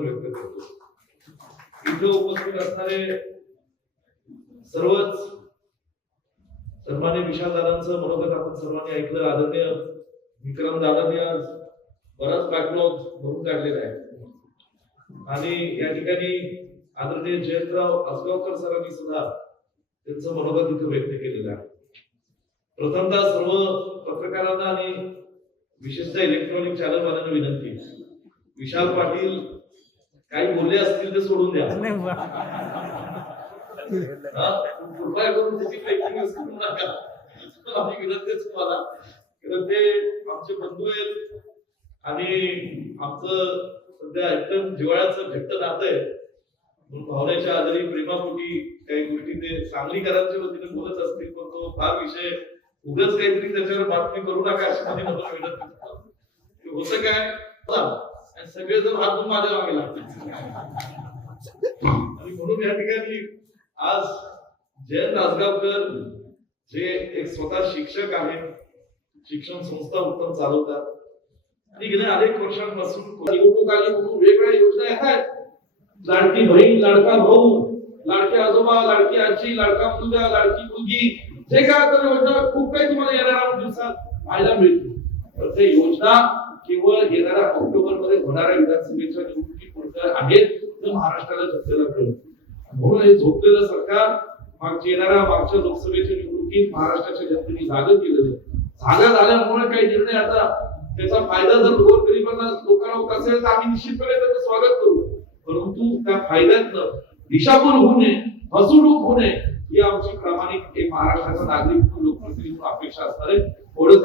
अभिनंदन व्यक्त करतो. इथे उपस्थित असणारे सर्वच सन्माननीय विशाल दादांचं मनोगत आपण सर्वांनी ऐकलं. आदरणीय विक्रम दादांनी आज बराच बॅकलॉग भरून काढलेला आहे आणि या ठिकाणी आदरणीय जयंतराव आसगावकर सरांनी सुद्धा त्यांचं मनोगत इथे व्यक्त केलेलं आहे. प्रथमतः सर्व पत्रकारांना आणि विशेषतः इलेक्ट्रॉनिक चॅनलवाल्यांना विनंती, विशाल पाटील काही बोलले असतील ते सोडून द्या. कृपया करून त्याची ब्रेकिंग न्यूज करू नका. आम्ही विनंतीच तुम्हाला, कारण ते आमचे बंधू आहेत आणि आमचं सध्या एकदम जिव्हाळ्याचं घट्ट नातं आहे. म्हणून भावनेच्या आधारे प्रेमापोटी काही गोष्टी ते सांगलीकरांच्या वतीने बोलत असतील, पण तो फार विषय उगाच काहीतरी त्याच्यावर बातमी करू नका अशी माझी नम्र विनंती. होतं काय, सगळेजण हात माझ्या मागे लागतील आणि म्हणून या ठिकाणी आज जयंत आसगावकर जे एक स्वतः शिक्षक आहेत, शिक्षण संस्था उत्तम चालवतात आणि गेल्या अनेक वर्षांपासून निवडणूक आली म्हणून वेगवेगळ्या योजना येत आहेत. लाडकी बहीण, लाडका भाऊ, लाडके आजोबा, लाडकी आजी, लाडका मुलगा, लाडकी मुलगी, जे काय तर योजना खूप काही तुम्हाला येणाऱ्या दिवसात पाहायला मिळतील. तर ते योजना केवळ येणाऱ्या ऑक्टोबर मध्ये होणाऱ्या विधानसभेच्या निवडणुकीपुरतं आहेत तर महाराष्ट्राला जनतेला कळत. म्हणून हे झोपलेलं सरकार मागच्या लोकसभेच्या निवडणुकीत महाराष्ट्राच्या जनतेने जागा केलेलं. जागा झाल्यामुळे काही निर्णय आता त्याचा फायदा जर गोरगरिबांना लोकांना होत असेल तर आम्ही निश्चितपणे त्याचं स्वागत करू, परंतु त्या फायद्यातनं दिशाभूल होऊ नये, फसवणूक होऊ नये ही आमची प्रामाणिक एक महाराष्ट्राचा नागरिक लोकप्रतिनिधी अपेक्षा असणार आहे. एवढंच